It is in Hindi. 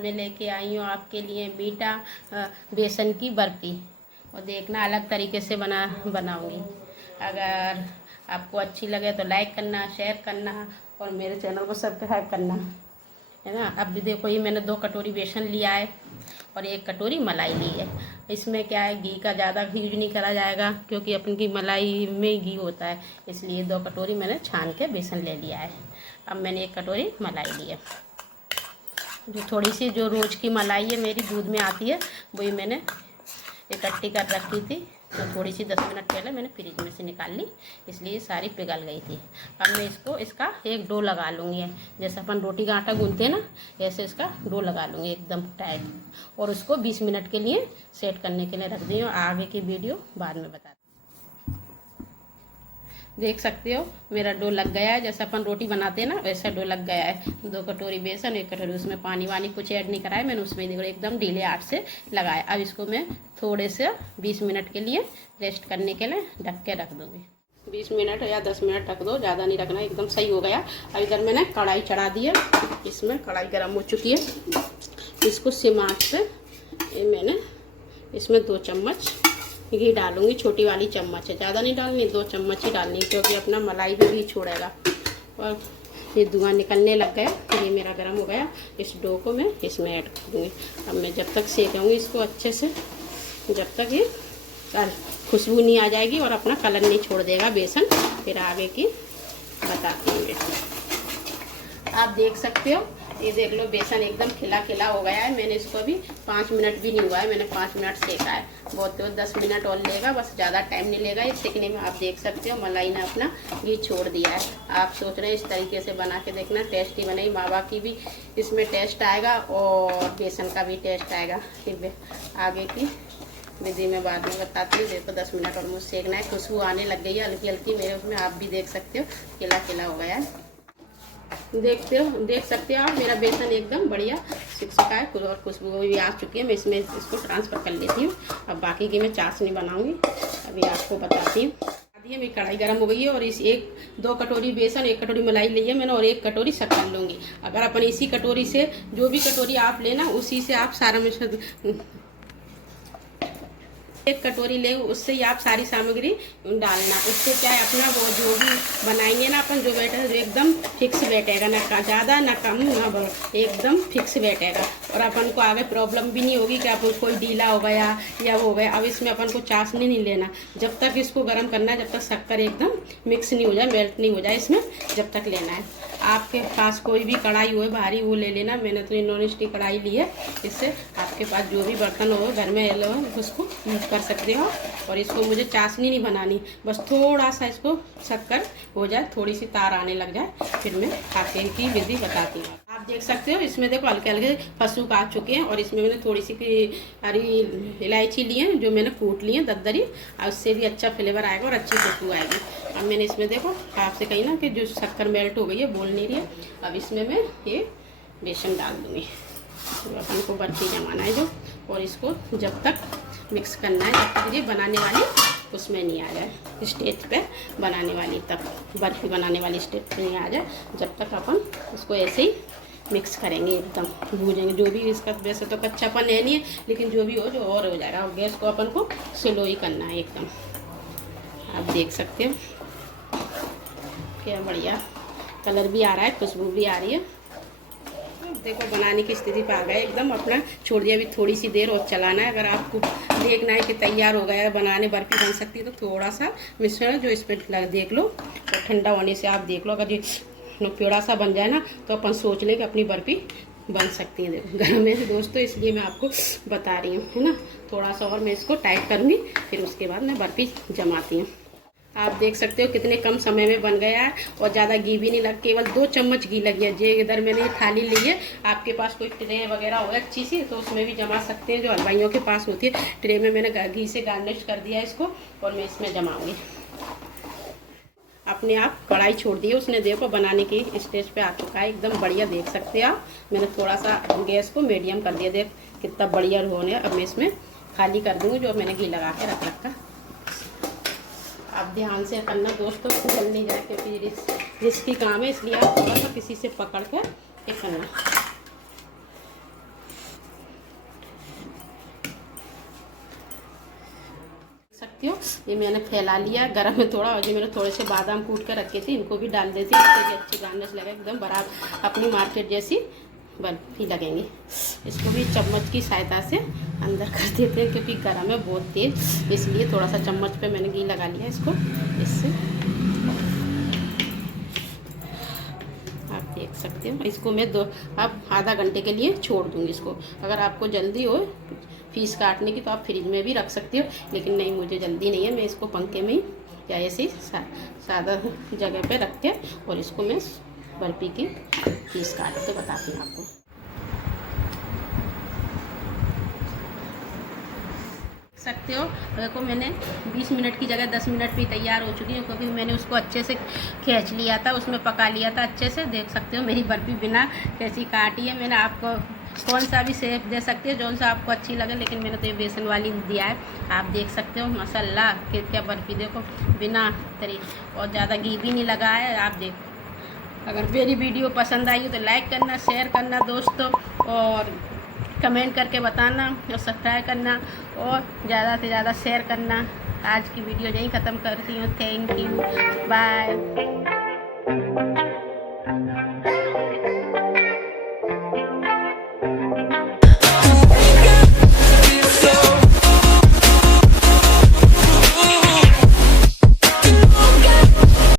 में लेके आई हूँ आपके लिए मीठा बेसन की बर्फ़ी। और देखना अलग तरीके से बनाऊँगी। अगर आपको अच्छी लगे तो लाइक करना, शेयर करना और मेरे चैनल को सब्सक्राइब करना, है ना। अब भी देखो, ये मैंने 2 कटोरी बेसन लिया है और 1 कटोरी मलाई ली है। इसमें क्या है, घी का ज़्यादा यूज नहीं करा जाएगा क्योंकि अपन की मलाई में घी होता है, इसलिए 2 कटोरी मैंने छान के बेसन ले लिया है। अब मैंने 1 कटोरी मलाई ली है। जो थोड़ी सी जो रोज़ की मलाई है मेरी दूध में आती है, वही मैंने इकट्ठी कर रखी थी। तो थोड़ी सी 10 मिनट पहले मैंने फ्रिज में से निकाल ली, इसलिए सारी पिघल गई थी। अब मैं इसका एक डो लगा लूँगी, जैसे अपन रोटी का आटा गूंथते हैं ना, ऐसे इसका डो लगा लूँगी एकदम टाइट। और उसको 20 मिनट के लिए सेट करने के लिए रख दी हूँ। आगे की वीडियो बाद में बता। देख सकते हो मेरा डो लग गया है, जैसे अपन रोटी बनाते हैं ना वैसा डो लग गया है। 2 कटोरी बेसन, 1 कटोरी, उसमें पानी वानी कुछ ऐड नहीं कराया मैंने, उसमें देखो एकदम ढीले हाथ से लगाया। अब इसको मैं थोड़े से 20 मिनट के लिए रेस्ट करने के लिए ढक के रख दूँगी। 20 मिनट या 10 मिनट रख दो, ज़्यादा नहीं रखना, एकदम सही हो गया। अब इधर मैंने कढ़ाई चढ़ा दी है, इसमें कढ़ाई गर्म हो चुकी है। इसको सिम आंच पे मैंने इसमें 2 चम्मच घी डालूंगी। छोटी वाली चम्मच है, ज़्यादा नहीं डालनी, 2 चम्मच ही डालनी, क्योंकि अपना मलाई भी घी छोड़ेगा। और ये धुआं निकलने लग गया, ये मेरा गर्म हो गया। इस डो को मैं इसमें ऐड कर दूँगी। अब मैं जब तक सेकूँगी इसको अच्छे से, जब तक ये खुशबू नहीं आ जाएगी और अपना कलर नहीं छोड़ देगा बेसन, फिर आगे की बताती हूँ। आप देख सकते हो, ये देख लो बेसन एकदम खिला खिला हो गया है। मैंने इसको अभी 5 मिनट भी नहीं हुआ है, मैंने 5 मिनट सेका है। बहुत तो 10 मिनट और लेगा, बस ज़्यादा टाइम नहीं लेगा ये सेकने में। आप देख सकते हो मलाई ने अपना घी छोड़ दिया है। आप सोच रहे हैं इस तरीके से बना के देखना, टेस्टी बनेगी। मावा की भी इसमें टेस्ट आएगा और बेसन का भी टेस्ट आएगा। फिर आगे की विधि में बाद में बताती हूँ। देखो 10 मिनट और मुझे सेकना है, खुशबू आने लग गई है हल्की हल्की मेरे उसमें, आप भी देख सकते हो खिला खिला हो गया है। देख सकते हो आप, मेरा बेसन एकदम बढ़िया सिक चुका है और खुशबू भी आ चुकी है। मैं इसमें इसको ट्रांसफ़र कर लेती हूँ। अब बाकी की मैं चाशनी बनाऊँगी, अभी आपको बताती हूँ। मेरी कढ़ाई गर्म हो गई है और इस 2 कटोरी बेसन, 1 कटोरी मलाई ली है मैंने और 1 कटोरी शक्कर लूँगी। अगर अपन इसी कटोरी से, जो भी कटोरी आप लेना उसी से आप सारा मिश्रण, 1 कटोरी ले, उससे ही आप सारी सामग्री डालना। उससे क्या है, अपना वो जो भी बनाएंगे ना अपन, जो बैटर जो एकदम फिक्स बैठेगा, ना ज़्यादा ना कम ना बढ़, एकदम फिक्स बैठेगा। और अपन को आगे प्रॉब्लम भी नहीं होगी कि अपन कोई ढीला हो गया या वो हो गया। अब इसमें अपन को चाशनी नहीं लेना, जब तक इसको गर्म करना है, जब तक शक्कर एकदम मिक्स नहीं हो जाए, मेल्ट नहीं हो जाए इसमें, जब तक लेना है। आपके पास कोई भी कढ़ाई हो भारी, वो ले लेना। मैंने तो नॉन स्टिक कढ़ाई ली है, इससे आपके पास जो भी बर्तन हो घर में लो उसको यूज़ कर सकते हो। और इसको मुझे चाशनी नहीं बनानी, बस थोड़ा सा इसको शक्कर हो जाए, थोड़ी सी तार आने लग जाए, फिर मैं आगे की विधि बताती हूँ। आप देख सकते हो इसमें देखो हल्के हल्के फसूक आ चुके हैं और इसमें मैंने थोड़ी सी हरी इलायची ली है, जो मैंने कूट ली है दरदरी, और उससे भी अच्छा फ्लेवर आएगा और अच्छी खुशबू आएगी। अब मैंने इसमें देखो आपसे कही ना कि जो शक्कर मेल्ट हो गई है, बोल नहीं रही है। अब इसमें मैं ये बेसन डाल दूँगी, तो अपन को बर्फी जमाना है जो, और इसको जब तक मिक्स करना है, जब तक ये बनाने वाली उसमें नहीं आ जाए स्टेज पे, बनाने वाली तक, बर्फी बनाने वाली स्टेज पे नहीं आ जाए, जब तक अपन उसको ऐसे ही मिक्स करेंगे, एकदम भूजेंगे। जो भी इसका वैसे तो कच्चापन है नहीं है, लेकिन जो भी हो जो और हो जाएगा। और गैस को अपन को स्लो ही करना है एकदम। आप देख सकते हो क्या बढ़िया कलर भी आ रहा है, खुशबू भी आ रही है। देखो बनाने की स्थिति पर आ गए एकदम, अपना छोड़ दिया। अभी थोड़ी सी देर और चलाना है। अगर आपको देखना है कि तैयार हो गया है, बनाने बर्फी बन सकती है, तो थोड़ा सा मिश्रण जो इस पर देख लो, और ठंडा होने से आप देख लो। अगर ये पेड़ा सा बन जाए ना, तो अपन सोच लें कि अपनी बर्फी बन सकती है। देखो गर्म है दोस्तों, इसलिए मैं आपको बता रही हूँ, है ना। थोड़ा सा और मैं इसको टाइट करूँगी, फिर उसके बाद मैं बर्फी जमाती हूँ। आप देख सकते हो कितने कम समय में बन गया है और ज़्यादा घी भी नहीं लग, केवल 2 चम्मच घी लगी है। जे इधर मैंने थाली ली है, आपके पास कोई ट्रे वगैरह हो अच्छी सी, तो उसमें भी जमा सकते हैं, जो हलवाइयों के पास होती है। ट्रे में मैंने घी से गार्निश कर दिया इसको, और मैं इसमें जमाऊँगी। अपने आप कढ़ाई छोड़ दी है उसने, देखो बनाने की स्टेज पे आ चुका है एकदम बढ़िया, देख सकते हैं आप। मैंने थोड़ा सा गैस को मीडियम कर दिया, देख कितना बढ़िया होने। अब मैं इसमें खाली कर दूँगी जो मैंने घी लगा के रखा। आप ध्यान से करना दोस्तों, जल नहीं जाए, क्योंकि रिस्की काम है, इसलिए आप थोड़ा सा किसी से पकड़ कर ये करना। सकते हो। ये मैंने फैला लिया गरम में थोड़ा, और जो मैंने थोड़े से बादाम कूट कर रखे थे इनको भी डाल देती हूँ, इससे भी अच्छी गार्निश लगे, एकदम बराबर अपनी मार्केट जैसी बर्फी लगेंगी। इसको भी चम्मच की सहायता से अंदर कर देते हैं, क्योंकि गरम है बहुत तेज, इसलिए थोड़ा सा चम्मच पे मैंने घी लगा लिया इसको। इससे आप देख सकते हो। इसको मैं अब आधा घंटे के लिए छोड़ दूँगी इसको। अगर आपको जल्दी हो पीस काटने की तो आप फ्रिज में भी रख सकते हो, लेकिन नहीं, मुझे जल्दी नहीं है। मैं इसको पंखे में ही या ऐसे ही सादा जगह पे रख के और इसको मैं बर्फी की पीस काट के बताती हूँ आपको। सकते हो देखो, मैंने 20 मिनट की जगह 10 मिनट भी तैयार हो चुकी है, क्योंकि मैंने उसको अच्छे से खींच लिया था, उसमें पका लिया था अच्छे से। देख सकते हो मेरी बर्फी बिना कैसी काटी है। मैंने आपको कौन सा भी शेप दे सकते हो, जौन सा आपको अच्छी लगे, लेकिन मैंने तो ये बेसन वाली दिया है। आप देख सकते हो माशाल्लाह क्या बर्फी, देखो बिना तरी और ज़्यादा घी भी नहीं लगा है। आप देखो, अगर मेरी वीडियो पसंद आई हो तो लाइक करना, शेयर करना दोस्तों, और कमेंट करके बताना, और सब्सक्राइब करना, और ज़्यादा से ज़्यादा शेयर करना। आज की वीडियो यहीं ख़त्म करती हूँ। Thank you, bye.